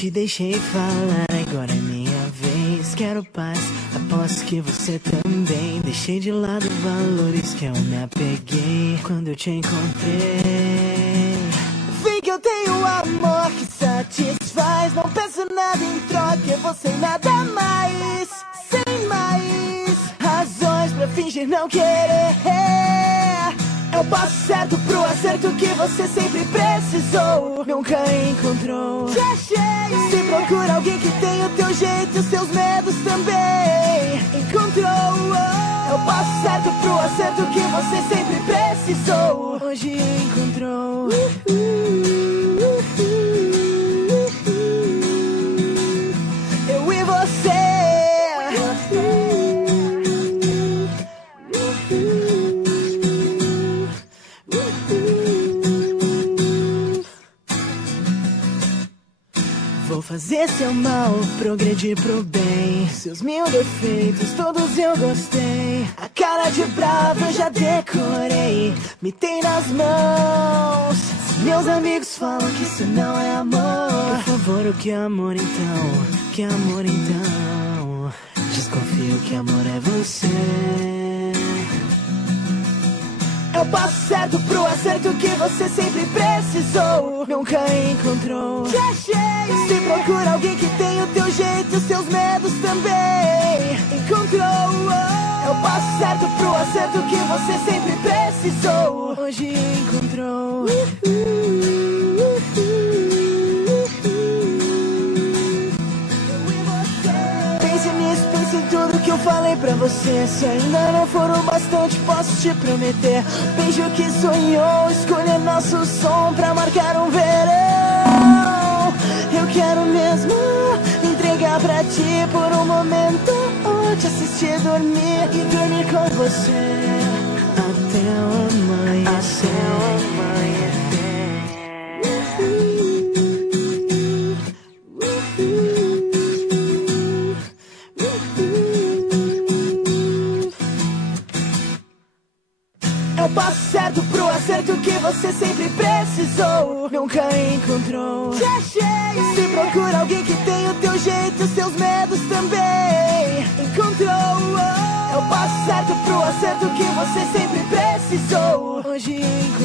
te deixei falar, agora é minha vez. Quero paz, aposto que você também. Deixei de lado valores que eu me apeguei quando eu te encontrei. Vi que eu tenho amor que satisfaz. Não peço nada em troca, eu vou sem nada mais. Sem mais razões pra fingir não querer. Eu passo certo pro acerto que você sempre precisou, nunca encontrou. Te achei. Se procura alguém que tem o teu jeito, os seus medos também encontrou. Eu passo certo pro acerto que você sempre precisou, hoje encontrou. Eu e você. Vou fazer seu mal progredir pro bem. Seus mil defeitos, todos eu gostei. A cara de bravo eu já decorei. Me tem nas mãos. Se meus amigos falam que isso não é amor, por favor, o que é amor então? Que amor então? Desconfio que amor é você. Eu passo certo pro acerto que você sempre precisou, nunca encontrou. Te achei. Se procura alguém que tem o teu jeito, os seus medos também encontrou. Eu passo certo pro acerto que você sempre precisou, hoje encontrou. Pense nisso, pense em tudo que eu falei pra você. Se ainda não for o bastante, posso te prometer. Beijo que sonhou, escolher nosso som pra marcar um verão. Eu quero mesmo me entregar pra ti por um momento, ou te assistir dormir e dormir com você até o amanhecer. Eu passo certo pro acerto que você sempre precisou, nunca encontrou. Te achei. Se procura alguém que tem o teu jeito, os seus medos também encontrou. Eu passo certo pro acerto que você sempre precisou, hoje encontrou.